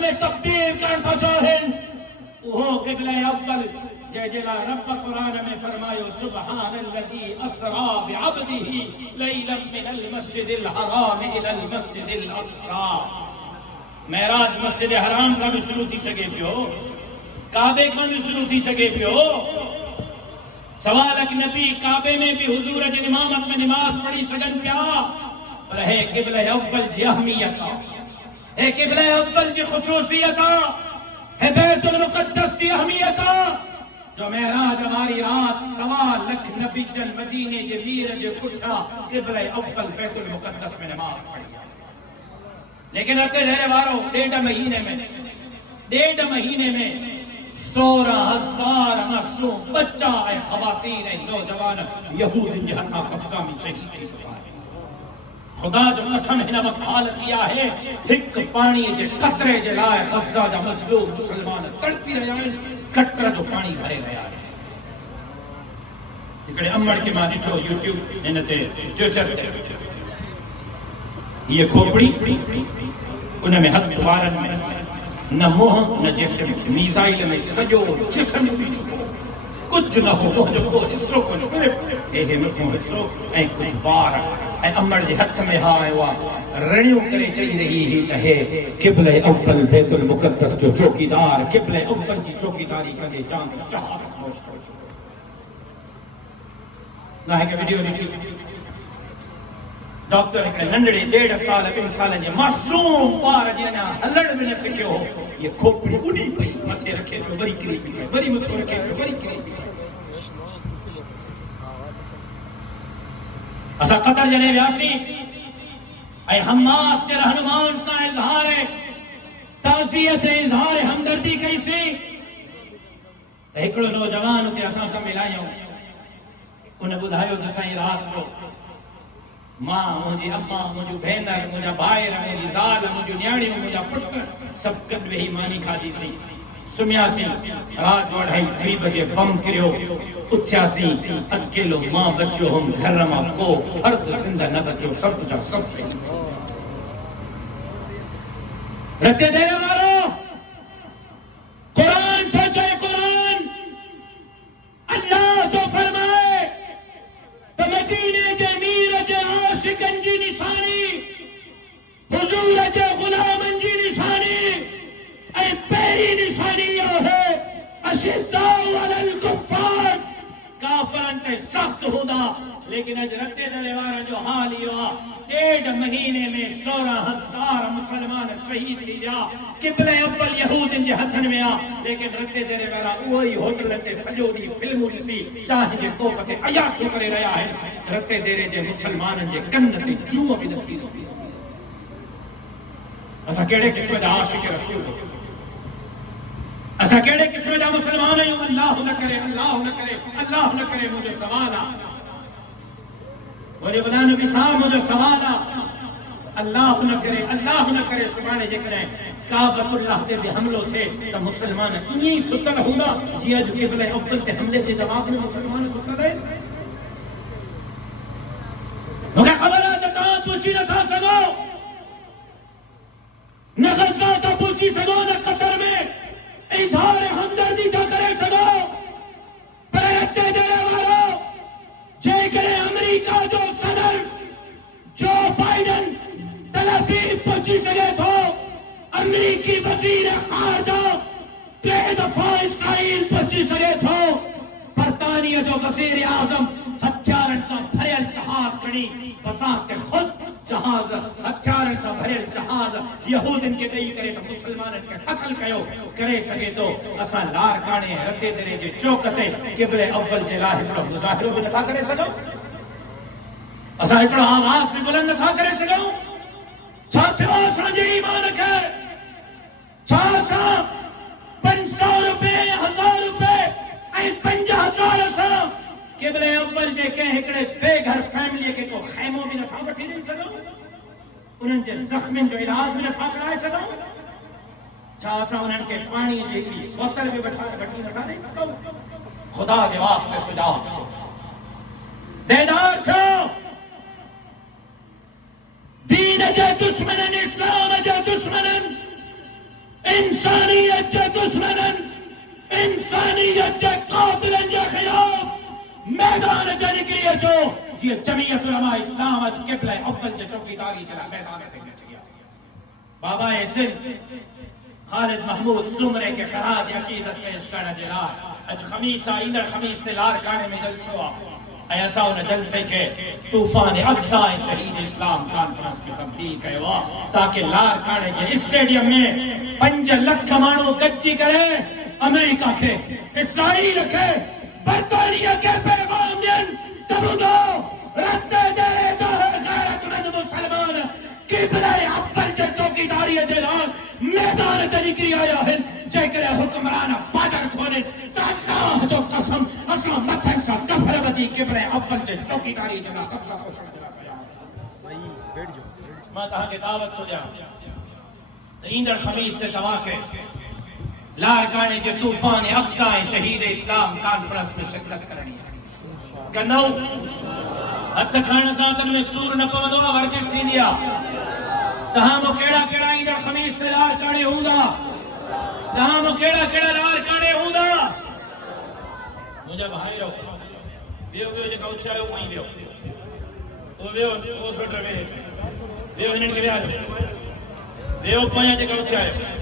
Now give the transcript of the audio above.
میں تبدیل کرتا چاہیں وہ قبلہ اول جلا رب قرآن میں فرمایا سبحان الذی اسرا بعبدہ لیلا من المسجد الحرام الى المسجد الاقصی. معراج مسجد حرام کا بھی شروع تھی سگے پیو, کعبے کا بھی شروع تھی سگے پیو. سوال نبی کعبے میں بھی حضور جی امامت میں نماز پڑھی سگن پیا, پر ہے قبلہ اول جی اہمیت, ہے قبلہ اول جی خصوصیت, ہے بیت المقدس کی اہمیت. جو معراج ہماری رات 1.25 لاکھ نبی جن مدینے جے ویر جے کٹھا قبلہ اول بیت المقدس میں نماز پڑھی. لیکن رہتے رہنے والوں 1.5 مہینے میں 16,000 معصوم بچہ ہے, خواتین ہے, نوجوان یہود کے ہاتھوں قسم شہید ہو چکا ہے. خدا جو قسم ہے نہ حالت کیا ہے, ایک پانی کے قطرے جلائے غزہ جا مظلوم مسلمان تڑپی رہے ہیں, قطرہ جو پانی بھرے گیا ہے. اکڑے امڑ کے ماں ڈٹھو یوٹیوب انتے جو چرتے یہ کھوپڑی ان میں ہتھ وارن میں نہ منہ نہ جسم, میزائل میں سجو جسم کچھ نہ ہو جو حصوں کو صرف اے مکھوں حصوں اے کچھ بار اے امڑ جے ہتھ میں ہائے وا رڑیوں کرے چاہی رہی ہی کہے قبلہ اول بیت المقدس جو چوکیدار قبلہ اول کی چوکیداری کرے جان شہادت نوش کرے. نہ ہے کہ ویڈیو دیکھی ڈاکٹر کے ننڈڑے 1.5 سال 2 سال جے معصوم پار جینا ہلڑ بھی نہ سکھیو ہو, یہ کھوپڑی اڑی پئی متھے رکھے تو بری کری پئی, بری متھو رکھے تو بری کری پئی. اسا قطر جنے ویاسی اے حماس کے رہنمان سا اظہار تعزیت اظہار ہمدردی کیسی. ایکڑو نوجوان تے اساں سا ملایوں, انہیں بدھایو دسائیں رات کو ماں مجھے اماں مجھے بہنر مجھے بھائر میری زال مجھے نیاڑی مجھے پٹر سب کد وہی مانی کھا دی سی. سمیا سی رات 2:30 بجے بم کریو اتھیا سی اکیلو ماں بچو ہم گھر رما کو فرد زندہ نہ بچو سب جا سب سے رتے دینے والو. قرآن تو چاہے قرآن اللہ تو فرمائے تو مدینے جے میر جے عاشقن جی نشانی حضور جے غلامن جی نشانی اے پیری نشانی یہ ہے اشداء علی الکفار کافرن تے سخت ہونا. لیکن اج رتے دلے وارا جو حال یہ 1.5 مہینے میں 16,000 مسلمان شہید لیا قبلہ اول یہود ان جے ہتھن میں آ. لیکن رتے دلے وارا وہی ہوٹل تے سجو دی فلموں سی چاہے جے کوپتے عیاشو کرے رہیا ہے. رتے دلے جے مسلمان جے کن تے جوع بھی نہ تھی. اسا کیڑے قسم دا عاشق رسول ہو, اسا کیڑے قسم دا مسلمان ہیں. اللہ نہ کرے اللہ نہ کرے اللہ نہ کرے مجھے سوال آ مجھے بنا نبی صاحب مجھے سوال آ اللہ نہ کرے سبحانے جے کریں کعبۃ اللہ دے حملوں تھے تو مسلمان انہی ستر ہوگا جی اج قبلہ اول تے حملے کے جواب میں مسلمان ستر رہے. مگر خبر آ جتا پوچھی نہ تھا سگو نہ غزہ تا پوچھی سگو نہ قطر میں اظہار ہمدردی کا کرے سگو. پرتے دینے والوں جے کرے امریکہ جو صدر جو بائیڈن تلابیر پہنچی سگے تھو, امریکی وزیر خارجہ 2 دفعہ اسرائیل پہنچی سگے تھو, برطانیہ جو وزیر اعظم ہتھیارن سا بھریل جہاز کھڑی بساتے خود جہاز ہتھیارن سا بھریل جہاز یہود ان کے گئی کرے تو مسلمان کے قتل کیو کرے سگے تو اسا لار کانے رتے درے جو چوکتے قبلہ اول جے لاہے پڑھو مظاہروں بھی نہ کرے سگو, اسا اکڑو آواز بھی بلند نہ کرے سگو. چھاتھو اسا جے ایمان کے چھاسا 500 روپے 1000 روپے اے 50,000 اسا قبلہ اول جے کہیں اکڑے بے گھر فیملی کے تو خیموں بھی نہ تھا بٹھی نہیں سگو, انہوں جے زخمین جو علاج بھی نہ تھا کرائے سگو. چھاسا انہوں کے پانی جے کی بوتل بھی بٹھی نہ تھا نہیں سگو. خدا دے واسطے سجا بیدار چھو. دین جے دشمنن اسلام جے دشمنن انسانیت کے دشمنن انسانیت کے قاتلن کے خلاف میدان جا نکلی جو یہ جمعیت علماء اسلام اج قبلہ اول کے چوکیداری چلا میدان تے نکلی بابا سندھ خالد محمود سمرے کے خراج عقیدت پیش کرنا جلا اج خمیس آئیدر خمیس تلار کانے میں جلسوا ایسا انہیں جلسے کے طوفان اقصا شہید اسلام کانفرنس کی تبلیغ کہوا تاکہ لار کانے کے اسٹیڈیم میں 5 لکھ مانو گچی کرے امریکہ کے اسرائیل کے برطانیہ کے پیغام دن تبودو رد دے جاہر غیرت مند مسلمان قبلہ اول کے چوکیداری جلال میدان تے نکلی آیا ہے جے کرے حکمران بادر کھونے تا اللہ جو قسم اسا متھن سا کفر بدی قبلہ اول کے چوکیداری جلا کفر پوچھنا جلا پیا صحیح بیٹھ جو میں کہا کہ دعوت سو دیا ایندر خمیس تے توا کے لارکانے کے طوفان اقصا شہید اسلام کانفرنس میں شرکت کرنی ہے کنو ہتھ کھانا ساتن میں سور نہ پودو ورزش تھی دیا تہاں مو کیڑا کیڑا ایندر خمیس تے لارکانے ہوندا تہاں مو کیڑا کیڑا لارکانے ہوندا مجھے بھائی رہو بیو بیو جگہ اچھا ہے وہیں بیو تو بیو وہ سوٹر میں بیو ہنن کے بیو بیو پایا جگہ اچھا ہے